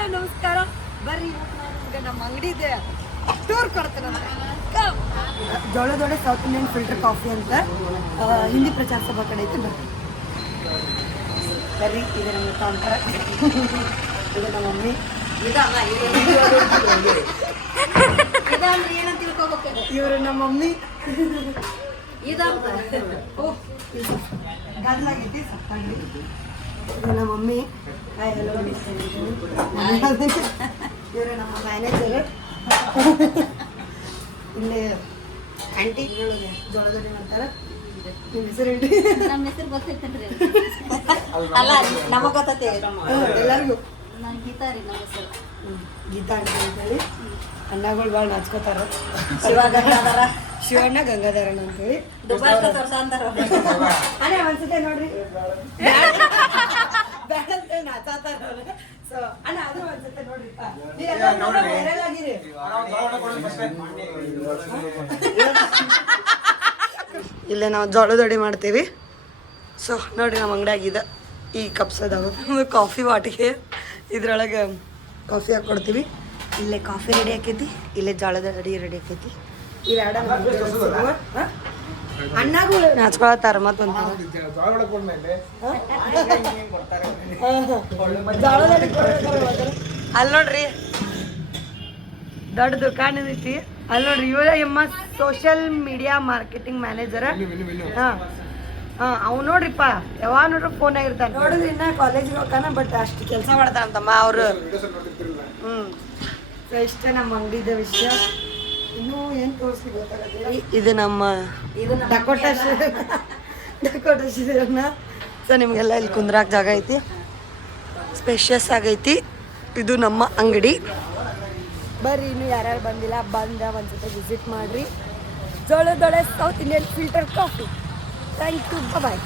Hello ನಮಸ್ಕಾರ. ಬರ್ರಿ ಇವತ್ತು ನಾನು ನಿಮ್ಗೆ ನಮ್ಮ ಅಂಗಡಿದೆ ಟೂರ್ ಕೊಡ್ತೇನೆ. ಜೋಳದೊಡೆ ಸೌತ್ ಇಂಡಿಯನ್ ಫಿಲ್ಟರ್ ಕಾಫಿ ಅಂತ ಹಿಂದಿ ಪ್ರಚಾರ ಸಭಾ ಕಡೆ ಐತೆ. ಬರ್ರಿ ಇದೆ ನಮ್ಮ ಕೌಂಟರ್, ಇದು ನಮ್ಮ ಮಮ್ಮಿ, ಇವರು ನಮ್ಮ ಮಮ್ಮಿ, ಗದ್ಲಾಗೈತಿ ಸಪ್ಪಾಗಿ. ಇದು ನಮ್ಮ ಮಮ್ಮಿ. Hi hello. ಇವರು ನಮ್ಮ ಮ್ಯಾನೇಜರ್. ಇಲ್ಲಿ ಆಂಟಿ ಜೋಳದೊಡೆ ಮಾಡ್ತಾರೆ. ನಿಮ್ಮ ಹೆಸರು ಹೇಳಿ. ನಮ್ಮ ಹೆಸರು ಗೊತ್ತೈತೇನ್ರಿ? ಅಲ್ಲ ನಮಗೆ ಗೊತ್ತೈತೆ ಎಲ್ಲರಿಗೂ. ನಾನು ಗೀತಾ ರೀ ನಮ್ಮ ಹೆಸರು. ಗೀತಾ ಅಂತ ಹೇಳಿ ಅಣ್ಣಗಳು ಭಾಳ ನಾಚ್ಕೋತಾರ. ಶಿವಣ್ಣ ಗಂಗಾಧರಣ್ಣ ಅಂತೇಳಿ ಅಣ್ಣ ಒಂದ್ಸತಿ ನೋಡ್ರಿ ಬ್ಯಾಡ ಅಂತೇಳಿ ನಾಚಾತಾರ. ಸೊ ಅಣ್ಣ ಅದು ಒಂದ್ಸತಿ ನೋಡ್ರಿ. ವೈರಲ್ ಆಗಿರಿ. ಇಲ್ಲೇ ನಾವು ಜೋಳದೊಡೆ ಮಾಡ್ತೀವಿ. ಸೊ ನೋಡ್ರಿ ನಮ್ಮ ಅಂಗಡಿಯಾಗಿದೆ ಈ ಕಪ್ಸ್ ಅದಾವ ಕಾಫಿ ವಾಟಿಗೆ. ಇದ್ರೊಳಗೆ ಕಾಫಿ ಹಾಕ್ಕೊಡ್ತೀವಿ. ಇಲ್ಲೇ ಕಾಫಿ ರೆಡಿ ಆಕೈತಿ, ಇಲ್ಲೇ ಜೋಳದ ರೆಡಿ ಆಕೈತಿ. ಇವೆರಡ ಅಣ್ಣಗಳು ನಾಚ್ಕೊಳತ್ತಾರ. ಮತ್ತೊಂದು ಅಲ್ಲಿ ನೋಡ್ರಿ ದೊಡ್ಡ ದುಕಾನ್ ಐತಿ. ಅಲ್ಲಿ ನೋಡ್ರಿ ಇವರ ಎಮ್ಮ ಸೋಷಿಯಲ್ ಮೀಡಿಯಾ ಮಾರ್ಕೆಟಿಂಗ್ ಮ್ಯಾನೇಜರ್. ಅವ್ ನೋಡ್ರಿಪ್ಪ ಯಾವಾಗ ನೋಡ್ರಿ ಫೋನ್ ಆಗಿರ್ತಾನೆ. ನೋಡಿದ್ರಿ ಇನ್ನ ಕಾಲೇಜ್ಗೆ ಹೋಗ್ತಾನ, ಬಟ್ ಅಷ್ಟು ಕೆಲಸ ಮಾಡ್ತಾನಂತಮ್ಮ ಅವ್ರು. ಇಷ್ಟ ನಮ್ಮ ಅಂಗಡಿದ ವಿಷಯ. ಇನ್ನೂ ಏನು ತೋರಿಸಿ ಗೊತ್ತಾಗಲ್ಲ. ಇದು ನಮ್ಮ ಡಕೋಟಾ ಶಿರನ್ನ. ಸೊ ನಿಮಗೆಲ್ಲ ಇಲ್ಲಿ ಕುಂದ್ರಾಕ ಜಾಗ ಐತಿ, ಸ್ಪೇಷಿಯಸ್ ಆಗೈತಿ. ಇದು ನಮ್ಮ ಅಂಗಡಿ. ಬರ್ರಿ ಇನ್ನೂ ಯಾರ್ಯಾರು ಬಂದಿಲ್ಲ ಬಂದ ಒಂದ್ಸತಿ ವಿಸಿಟ್ ಮಾಡಿರಿ. ಜೋಳದೊಡೆ south Indian filter coffee. Thank you, bye.